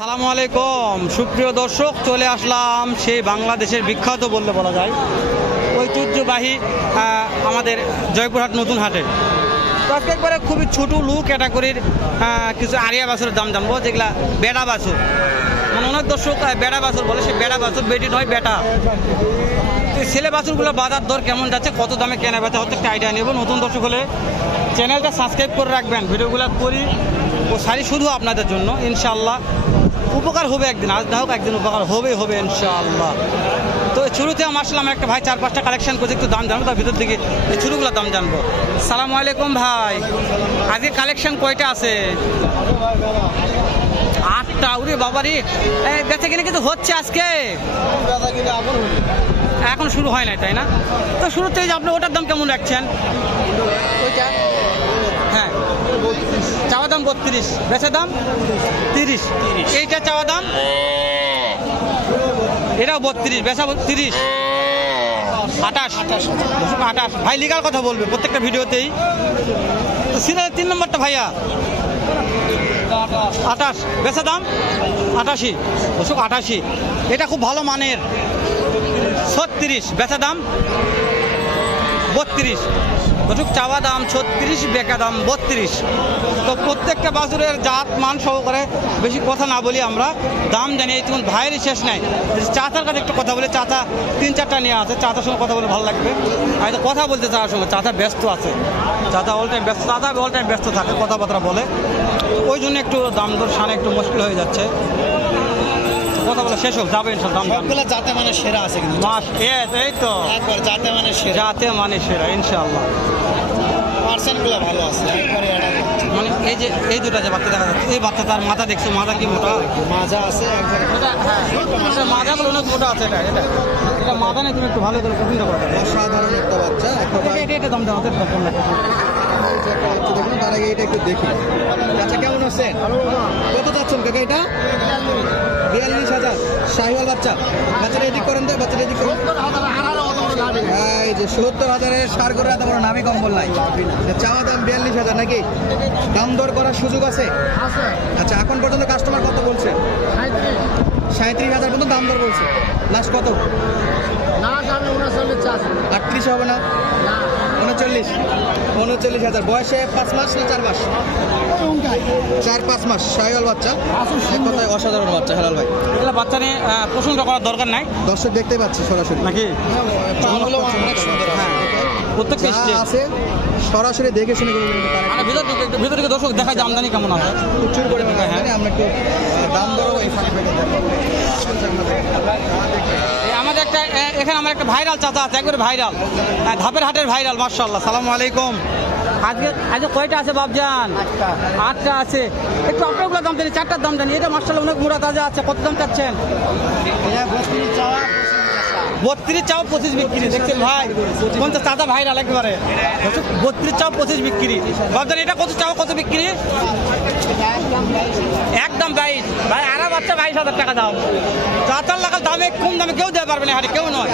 সালামু আলাইকুম। সুপ্রিয় দর্শক, চলে আসলাম সেই বাংলাদেশের বিখ্যাত বললে বলা যায়, ঐতিহ্যবাহী আমাদের জয়পুরহাট নতুন হাটে। আজকে একবারে খুবই ছোট লু ক্যাটাগরির কিছু আরিয়া বাছুরের দাম জানব, যেগুলা বেড়া বাছুর। মানে অনেক দর্শক বেড়া বাছুর বলে, সে বেড়া বাছুর বেটি নয়, বেটা। ছেলে বাছুরগুলো বাজার দর কেমন যাচ্ছে, কত দামে কেনা বেচা, হচ্ছে একটা আইডিয়া নেব। নতুন দর্শক হলে চ্যানেলটা সাবস্ক্রাইব করে রাখবেন। ভিডিওগুলো করি, ও সারি শুধু আপনাদের জন্য, ইনশাআল্লাহ। উপকার হবে একদিন আজ না হোক একদিন উপকার হবে হবে ইনশাআল্লাহ। তো শুরুতে আমার আসলে আমার একটা ভাই চার পাঁচটা কালেকশন করছে, একটু দাম জানব, তার ভিতর থেকে এই শুরুগুলোর দাম জানব। সালাম আলাইকুম ভাই। আজকে কালেকশন কয়টা আছে? আটটা, উরে বাবারি বেঁচে কিনে কিন্তু হচ্ছে আজকে। এখন শুরু হয় নাই, তাই না? তো শুরুতে যে আপনি ওটার দাম কেমন রাখছেন? ওইটা চাওয়া দাম বত্রিশ। বেচা দাম তিরিশ। এইটা চাওয়া দাম এটাও বত্রিশ বেচা তিরিশ। আঠাশ আঠাশ। আঠাশ। ভাই লিগাল কথা বলবে প্রত্যেকটা ভিডিওতেই। তো সিরিয়ালের তিন নম্বরটা ভাইয়া। আঠাশ। বেচা দাম আটাশি দশক আটাশি এটা খুব ভালো মানের। ছত্রিশ। বেচা দাম বত্রিশ। দর্শক, চাওয়া দাম ছত্রিশ, বেকা দাম বত্রিশ। তো প্রত্যেকটা বাছুরের জাত, মান সহকারে বেশি কথা না বলি আমরা। দাম জানি তখন ভাইয়েরই শেষ নাই। চাচার কাছে একটু কথা বলে, চাচা তিন চারটা নিয়ে আছে, চাচার সঙ্গে কথা বলে ভালো লাগবে। আমি তো কথা বলতে চাচার সঙ্গে চাচা ব্যস্ত আছে। চাচা অল টাইম ব্যস্ত, চাচা অল টাইম ব্যস্ত থাকে, কথাবার্তা বলে। ওই জন্য একটু দাম দর সানে একটু মুশকিল হয়ে যাচ্ছে। কথা বলে শেষ হোক যাবে ইনশাল্লাহ সবগুলো যাতে মানে সেরা আছে কিন্তু। মাস এই তো। একবার যাতে মানে সেরা। যাতে মানে সেরা ইনশাল্লাহ পার্সেন্টগুলো ভালো আছে একবারে মানে এই যে এই দুটা যে বাচ্চা দেখা যাচ্ছে এই বাচ্চা তার মাথা দেখছ মাথা কি মোটা? মাজা আছে একবারে। এটা হ্যাঁ। মাথাগুলো অনেক মোটা আছে এটা এটা। এটা মাথা নেই তুমি একটু ভালো করে পছন্দ করো অসাধারণ একটা বাচ্চা এটা এটা দাম দাম আছে দাম দাম বাচ্চা দেখুন তার আগে এটা একটু দেখি। আচ্ছা কেমন আছেন? কত যাচ্ছেন কাকা এটা? বিয়াল্লিশ হাজার। শাহিওয়াল বাচ্চা। বাচ্চাটা এদিক করেন তো বাচ্চাটা এদিক করেন। এই যে সত্তর হাজারের সার করে এত বড় নামি কম্বল নাই। চাওয়া দাম বিয়াল্লিশ হাজার নাকি? দাম দর করার সুযোগ আছে? আচ্ছা এখন পর্যন্ত কাস্টমার কত বলছে? সাঁত্রিশ হাজার পর্যন্ত দাম দর বলছে। লাস্ট কত? আটত্রিশ হবে না? উনচল্লিশ। উনচল্লিশ হাজার। বয়সে পাঁচ মাস না চার মাস? চার পাঁচ মাস। সাইওয়াল বাচ্চা। কথায় অসাধারণ বাচ্চা হেলাল ভাই। এগুলো বাচ্চা নিয়ে প্রশংসা করার দরকার নাই। দর্শক দেখতে পাচ্ছি সরাসরি। নাকি? পাগুলো অনেক সুন্দর। যা স্টেজ আছে সরাসরি দেখে শুনে মানে ভিতর থেকে ভিতর থেকে দর্শক দেখায় যে আমদানি কেমন আছে প্রচুর পরিমাণে আমদানি। আমরা একটু দাম দরও এই ফাঁকে আমাদের একটা এখানে আমার একটা ভাইরাল চাচা আছে একবারে ভাইরাল। ধাপের হাটের ভাইরাল মার্শাল্লাহ সালামু আলাইকুম। আজকে আজকে কয়টা আছে বাবজান আটটা। আছে। একটু আপনারগুলো দাম জানি চারটার দাম জানি। এটা মার্শাল্লাহ অনেক মুড়া তাজা আছে। কত দাম চাচ্ছেন? বত্রিশ চাও পঁচিশ বিক্রি দেখছেন ভাই? পঞ্চাশ চাচা ভাইরাল একবারে। বত্রিশ চাও পঁচিশ বিক্রি। বাবজান এটা কত চাও কত বিক্রি? একদম বাইশ। ভাই আরা বাচ্চা বাইশ হাজার টাকা দাম। চাচার লাগাল দামে কম দামে কেউ দিতে পারবে না কেউ নয়।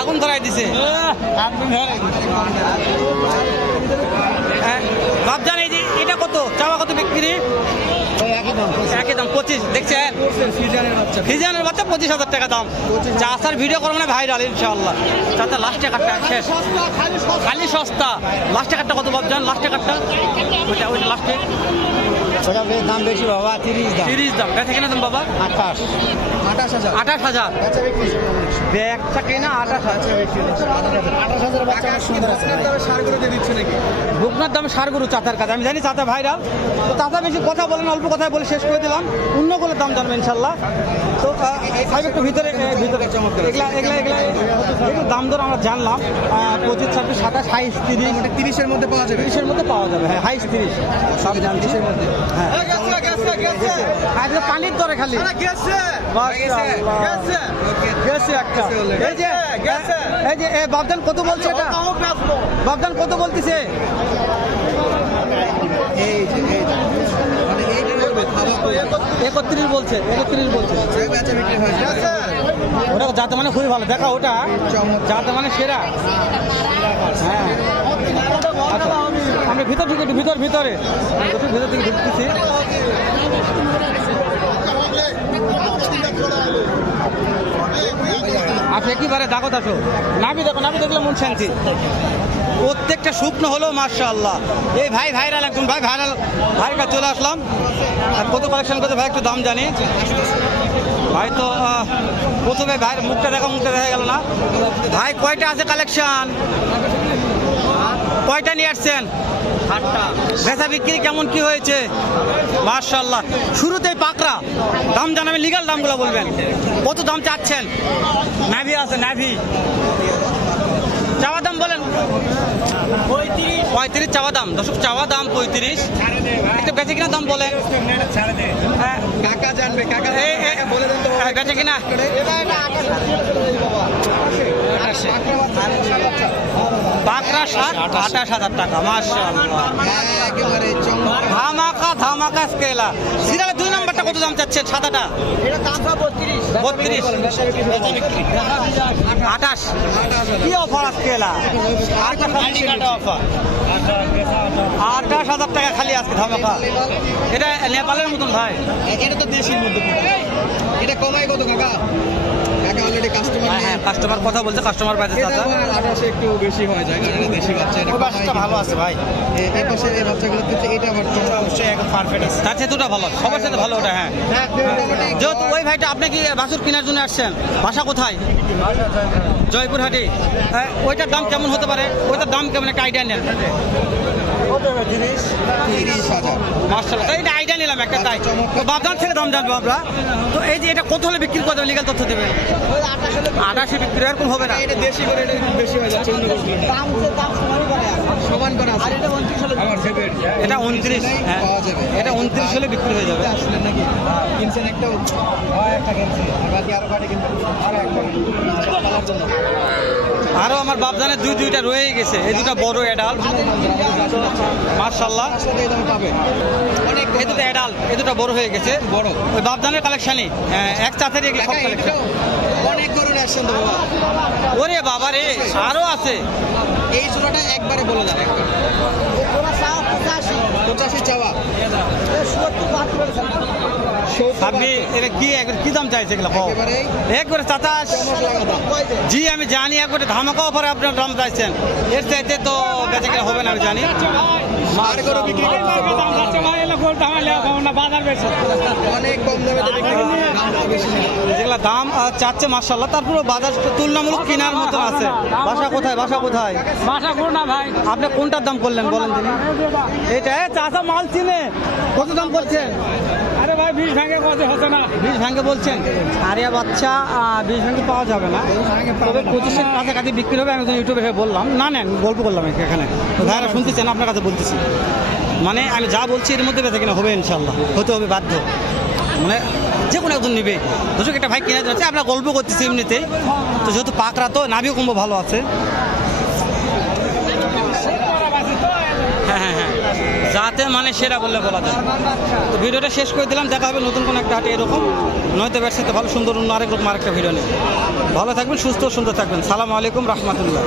আগুন ধরাই দিছে। হ্যাঁ, বাপজান এই যে এটা কত? চাওয়া কত বিক্রি? একই দাম পঁচিশ দেখছেন? ফিজানের বাচ্চা পঁচিশ হাজার টাকা দাম। চাষার ভিডিও করব না ভাইরাল ইনশাল্লাহ চাচা লাস্ট টাকারটা শেষ। খালি সস্তা লাস্ট টাকারটা কত বাপজান লাস্ট টাকারটা ওইটা ওইটা লাস্টে দাম বেশি বাবা তিরিশ দাম। তিরিশ দাম। বেচা কিনা দাম বাবা? আঠাশ। আঠাশ হাজার। ব্যাগটা কিনা আঠাশ সার দামে চাচার কাছে। আমি জানি চাচা ভাইরাল তো চাচা বেশি কথা বলেন অল্প কথায় বলে শেষ করে দিলাম। অন্য কোনো দাম জানবে ইনশাল্লাহ। তো একটু ভিতরে ভিতরে চমৎকার এগুলা এগুলা এগুলা। এগুলো দাম দর আমরা জানলাম। পঁচিশ ছাব্বিশ সাতাশ হাইস তিরিশ। মোটামুটি তিরিশের মধ্যে পাওয়া যাবে। তিরিশের মধ্যে পাওয়া যাবে হ্যাঁ হাইস তিরিশ। সব জানছি। হ্যাঁ। আজকে পানির দরে খালি। মাশাআল্লাহ। গেছে। একটা। এই যে এই যে বাবদান কত বলছে এটা? বাবদান কত বলতেছে। মানে একত্রিশ বলছে একত্রিশ বলছে। যাবে ওটা যাতে মানে খুবই ভালো। দেখা ওটা। যাতে মানে সেরা। হ্যাঁ। আচ্ছা। আমি ভিতর ঢুকে ভিতর, ভিতরে। ভিতর থেকে ঢুকতেছি। আপনি একেবারে দাগত আছো। নামি দেখো নামি দেখলে মন শান্তি। প্রত্যেকটা শুকনো হলো মার্শাল্লাহ এই ভাই ভাইরাল একজন, ভাই ভাইরাল ভাইয়ের কাছে চলে আসলাম। আর কত কালেকশন করতে ভাই একটু দাম জানি। ভাই তো প্রথমে ভাইয়ের মুখটা দেখা মুখটা দেখা গেল না। ভাই কয়টা আছে কালেকশন কয়টা নিয়ে আসছেন? বেচা বিক্রি কেমন কি হয়েছে? মার্শাল্লাহ শুরুতেই পাকড়া। দাম জানাবেন লিগাল দামগুলো বলবেন। কত দাম চাচ্ছেন? নাভি আছে নাভি। চাওয়া দাম বলেন। পঁয়ত্রিশ। চাওয়া দাম। দর্শক চাওয়া দাম পঁয়ত্রিশ। একটা বেচে কিনা দাম বলেন। হ্যাঁ। কাকা জানবে কাকা হ্যাঁ, বেচে কিনা। পাকড়া ষাট আঠাশ হাজার টাকা ধামাকা ধামাকা স্কেলা সিরিয়ালের দুই নাম্বারটা কত দাম চাচ্ছেন, সাদাটা? বত্রিশ। আঠাশ। কি অফার স্কেলা আঠাশ হাজার টাকা। খালি আজকে ধামাকা। এটা নেপালের মতন ভাই। এটা তো দেশির মধ্যে এটা কমাই কত কাকা? অলরেডি কাস্টমার হ্যাঁ হ্যাঁ কাস্টমার কথা বলছে কাস্টমার পাইছে এটা চাচা। আঠাশে একটু বেশি হয়ে যায় কারণ এটা দেশি বাচ্চা এটা কমাই কিন্তু। ভাই। এই পাশে এই বাচ্চাগুলো কিন্তু এটা আবার অবশ্যই একদম পারফেক্ট আছে। তার চেয়ে দুটা ভালো সবার সাথে ভালো ওটা হ্যাঁ। যেহেতু ওই ভাইটা আপনি কি বাছুর কেনার জন্য আসছেন? বাসা কোথায়? জয়পুরহাটি। হ্যাঁ, ওইটার দাম কেমন হতে পারে? ওইটার দাম কেমন? একটা আইডিয়া নেন। তিরিশ হাজার মাস্টার তাই এটা আইডিয়া নিলাম একটা তাই তো বাবদান থেকে দাম জানব আমরা। তো এই যে এটা কত হলে বিক্রি করতে লিগাল তথ্য দেবেন আঠাশে বিক্রি এরকম হবে না। এটা দেশি করে এটা বেশি হয়ে যাচ্ছে সমান করা আছে। এটা উনত্রিশ হ্যাঁ। এটা উনত্রিশ হলে বিক্রি হয়ে যাবে। আসলেন নাকি? কিনছেন একটাও একটা কিনছি বাকি আরও গাড়ি কিন্তু আরও একটা পালার জন্য আরও আমার বাবদানের দুই দুইটা রয়ে গেছে। এই দুটা বড় এডাল মার্শাল্লাহ এই দুটো এডাল এই দুটো বড় হয়ে গেছে। বড়। ওই বাবদানের কালেকশনই এক চাতের এগুলো সব কালেকশন অনেক গরু নিয়ে আসছেন ওরে বাবা। রে আরও আছে। এই জোড়াটা একবারে বলে দেন একবার। পঁচাশি। চাওয়া। আপনি এটা কি কি দাম চাইছে এগুলো? একবারে চাচা জি আমি জানি একবারে ধামাকা অফারে আপনার দাম চাইছেন। এর চাইতে তো বেঁচে গেলে হবে না আমি জানি। অনেক কম দামে যেগুলো দাম চাচ্ছে মার্শাল্লাহ তারপরে বাজার তুলনামূলক কেনার মতন আছে। বাসা কোথায় বাসা কোথায়? বাসা ভাই? আপনি কোনটার দাম করলেন বলেন তিনি? এটা চাষা চাচা মাল চিনে। কত দাম করছেন? হচ্ছে না। বলছেন? বাচ্চা পাওয়া যাবে না। বিক্রি হবে, আমি ইউটিউবে বললাম। না, নেন, গল্প করলাম এখানে। ভাইরা আপনার কাছে বলতেছি। মানে আমি যা বলছি এর মধ্যে বেঁচে কিনা হবে ইনশাল্লাহ হতে হবে বাধ্য। মানে যে কোনো একজন নিবে। একটা ভাই কিনা যাচ্ছে আমরা গল্প করতেছি এমনিতেই। তো যেহেতু পাকরা তো, নাভিও কুম্ভ ভালো আছে হ্যাঁ হ্যাঁ হ্যাঁ যাতে মানে সেরা বললে বলা যায়। তো ভিডিওটা শেষ করে দিলাম, দেখা হবে নতুন কোনো একটা হাটে এরকম। নয়তো ব্যবসাতে ভালো সুন্দর অন্য আরেক রকম আরেকটা ভিডিও নেই ভালো থাকবেন, সুস্থ সুন্দর থাকবেন। সালাম আলাইকুম, রহমতুল্লাহ।